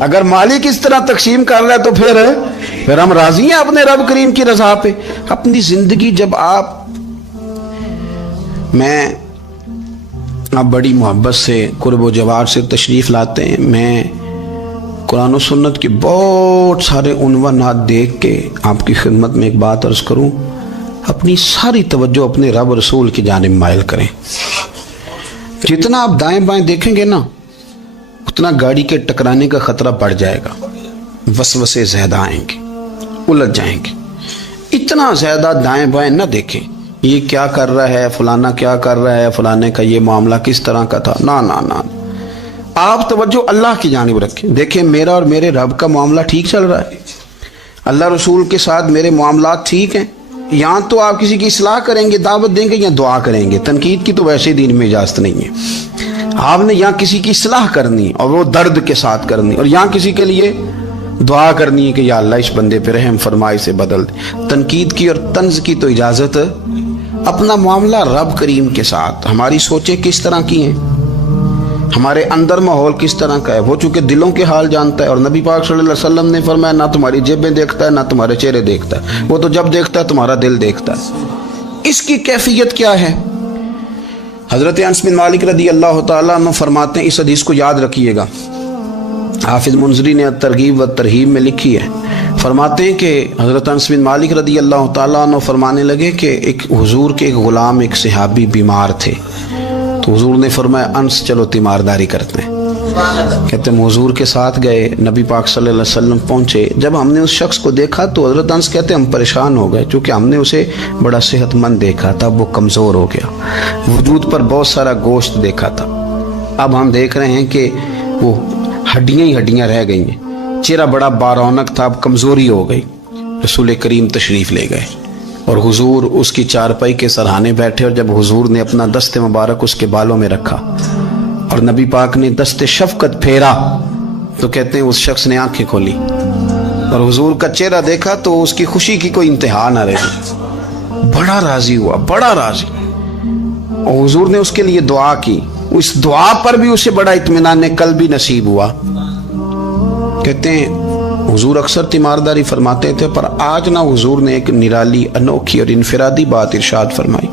اگر مالک اس طرح تقسیم کر رہا ہے تو پھر ہم راضی ہیں اپنے رب کریم کی رضا پہ. اپنی زندگی جب میں بڑی محبت سے قرب و جوار سے تشریف لاتے ہیں. میں قرآن و سنت کے بہت سارے عنوانات دیکھ کے آپ کی خدمت میں ایک بات عرض کروں، اپنی ساری توجہ اپنے رب رسول کی جانب مائل کریں. جتنا آپ دائیں بائیں دیکھیں گے نا اتنا گاڑی کے ٹکرانے کا خطرہ بڑھ جائے گا، وسوسے زیادہ آئیں گے، الجھ جائیں گے. اتنا زیادہ دائیں بائیں نہ دیکھیں یہ کیا کر رہا ہے، فلانا کیا کر رہا ہے، فلانے کا یہ معاملہ کس طرح کا تھا. نہ آپ توجہ اللہ کی جانب رکھیں. دیکھیں میرا اور میرے رب کا معاملہ ٹھیک چل رہا ہے، اللہ رسول کے ساتھ میرے معاملات ٹھیک ہیں. یہاں تو آپ کسی کی اصلاح کریں گے، دعوت دیں گے یا دعا کریں گے. تنقید کی تو ویسے دین میں اجازت نہیں ہے. آپ نے یہاں کسی کی اصلاح کرنی اور وہ درد کے ساتھ کرنی، اور یہاں کسی کے لیے دعا کرنی ہے کہ یا اللہ اس بندے پہ رحم فرمائے سے بدل دے. تنقید کی اور طنز کی تو اجازت. اپنا معاملہ رب کریم کے ساتھ، ہماری سوچیں کس طرح کی ہیں، ہمارے اندر ماحول کس طرح کا ہے، وہ چونکہ دلوں کے حال جانتا ہے. اور نبی پاک صلی اللہ علیہ وسلم نے فرمایا نہ تمہاری جیبیں دیکھتا ہے نہ تمہارے چہرے دیکھتا ہے، وہ تو جب دیکھتا ہے تمہارا دل دیکھتا ہے. اس کی کیفیت کیا ہے؟ حضرت انس بن مالک رضی اللہ تعالیٰ عنہ فرماتے ہیں، اس حدیث کو یاد رکھیے گا، حافظ منذری نے ترغیب و ترہیب میں لکھی ہے. فرماتے ہیں کہ حضرت انس بن مالک رضی اللہ تعالیٰ عنہ فرمانے لگے کہ ایک حضور کے ایک غلام ایک صحابی بیمار تھے، تو حضور نے فرمایا انس چلو تیمارداری کرتے ہیں. کہتے ہیں حضور کے ساتھ گئے، نبی پاک صلی اللہ علیہ وسلم پہنچے. جب ہم نے اس شخص کو دیکھا تو حضرت انس کہتے ہیں ہم پریشان ہو گئے، چونکہ ہم نے اسے بڑا صحت مند دیکھا تھا، وہ کمزور ہو گیا، وجود پر بہت سارا گوشت دیکھا تھا. اب ہم دیکھ رہے ہیں کہ وہ ہڈیاں ہی ہڈیاں رہ گئی ہیں، چہرہ بڑا بارونق تھا، اب کمزوری ہو گئی. رسول کریم تشریف لے گئے اور حضور اس کی چارپائی کے سرہانے بیٹھے، اور جب حضور نے اپنا دست مبارک اس کے بالوں میں رکھا اور نبی پاک نے دست شفقت پھیرا تو کہتے ہیں اس شخص نے آنکھیں کھولی اور حضور کا چہرہ دیکھا تو اس کی خوشی کی کوئی انتہا نہ رہی. بڑا راضی ہوا، بڑا راضی. اور حضور نے اس کے لیے دعا کی، اس دعا پر بھی اسے بڑا اطمینان قلب بھی نصیب ہوا. کہتے ہیں حضور اکثر تیمارداری فرماتے تھے، پر آج نہ حضور نے ایک نرالی انوکھی اور انفرادی بات ارشاد فرمائی.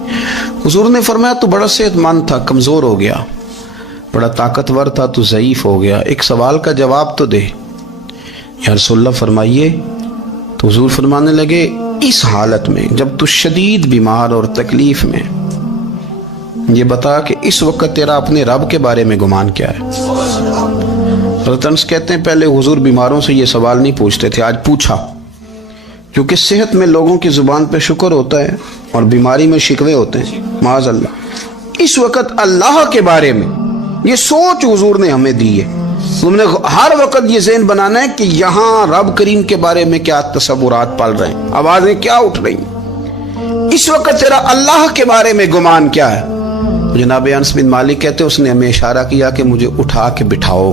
حضور نے فرمایا تو بڑا صحت مند تھا، کمزور ہو گیا، بڑا طاقتور تھا تو ضعیف ہو گیا، ایک سوال کا جواب تو دے. یا رسول اللہ فرمائیے. تو حضور فرمانے لگے اس حالت میں جب تو شدید بیمار اور تکلیف میں، یہ بتا کہ اس وقت تیرا اپنے رب کے بارے میں گمان کیا ہے. حضرت انس کہتے ہیں پہلے حضور بیماروں سے یہ سوال نہیں پوچھتے تھے، آج پوچھا، کیونکہ صحت میں لوگوں کی زبان پہ شکر ہوتا ہے اور بیماری میں شکوے ہوتے ہیں معاذ اللہ. اس وقت اللہ کے بارے میں یہ سوچ حضور نے ہمیں دی ہے. تم نے ہر وقت یہ ذہن بنانا ہے کہ یہاں رب کریم کے بارے میں کیا تصورات پل رہے ہیں، آوازیں کیا اٹھ رہی ہیں، اس وقت تیرا اللہ کے بارے میں گمان کیا ہے. جناب انس بن مالک کہتے اس نے ہمیں اشارہ کیا کہ مجھے اٹھا کے بٹھاؤ.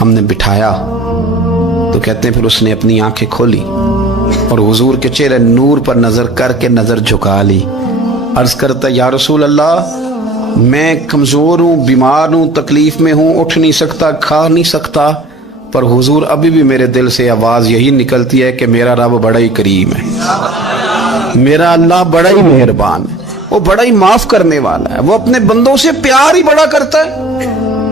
ہم نے بٹھایا تو کہتے ہیں پھر اس نے اپنی آنکھیں کھولی اور حضور کے چہرے نور پر نظر کر کے نظر جھکا لی. عرض کرتا یا رسول اللہ میں کمزور ہوں، بیمار ہوں، تکلیف میں ہوں، اٹھ نہیں سکتا، کھا نہیں سکتا، پر حضور ابھی بھی میرے دل سے آواز یہی نکلتی ہے کہ میرا رب بڑا ہی کریم ہے، میرا اللہ بڑا ہی مہربان ہے، وہ بڑا ہی معاف کرنے والا ہے، وہ اپنے بندوں سے پیار ہی بڑا کرتا ہے.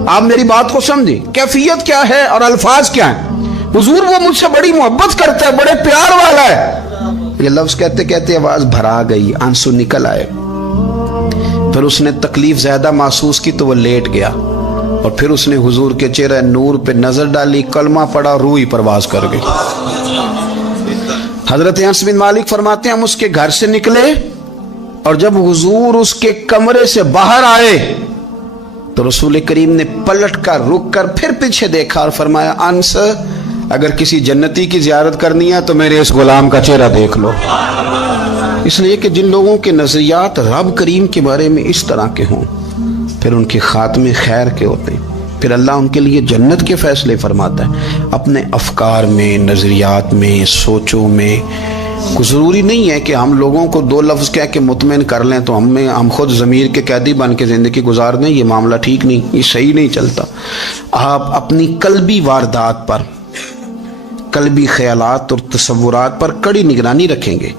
آپ میری بات کو سمجھیں، کیفیت کیا ہے اور الفاظ کیا ہیں. حضور وہ مجھ سے بڑی محبت کرتا ہے، بڑے پیار والا ہے. یہ لفظ کہتے کہتے آواز بھرا گئی، آنسو نکل آئے. پھر اس نے تکلیف زیادہ محسوس کی تو وہ لیٹ گیا اور پھر اس نے حضور کے چہرے نور پہ نظر ڈالی، کلمہ پڑھا، روح ہی پرواز کر گئی. حضرت انس بن مالک فرماتے ہیں ہم اس کے گھر سے نکلے اور جب حضور اس کے کمرے سے باہر آئے تو رسول کریم نے پلٹ کر رک کر پھر پیچھے دیکھا اور فرمایا انس اگر کسی جنتی کی زیارت کرنی ہے تو میرے اس غلام کا چہرہ دیکھ لو. اس لیے کہ جن لوگوں کے نظریات رب کریم کے بارے میں اس طرح کے ہوں پھر ان کے خاتمے خیر کے ہوتے ہیں، پھر اللہ ان کے لیے جنت کے فیصلے فرماتا ہے. اپنے افکار میں، نظریات میں، سوچوں میں کوئی ضروری نہیں ہے کہ ہم لوگوں کو دو لفظ کہہ کے مطمئن کر لیں تو ہم خود ضمیر کے قیدی بن کے زندگی گزار دیں. یہ معاملہ ٹھیک نہیں، یہ صحیح نہیں چلتا. آپ اپنی قلبی واردات پر، قلبی خیالات اور تصورات پر کڑی نگرانی رکھیں گے.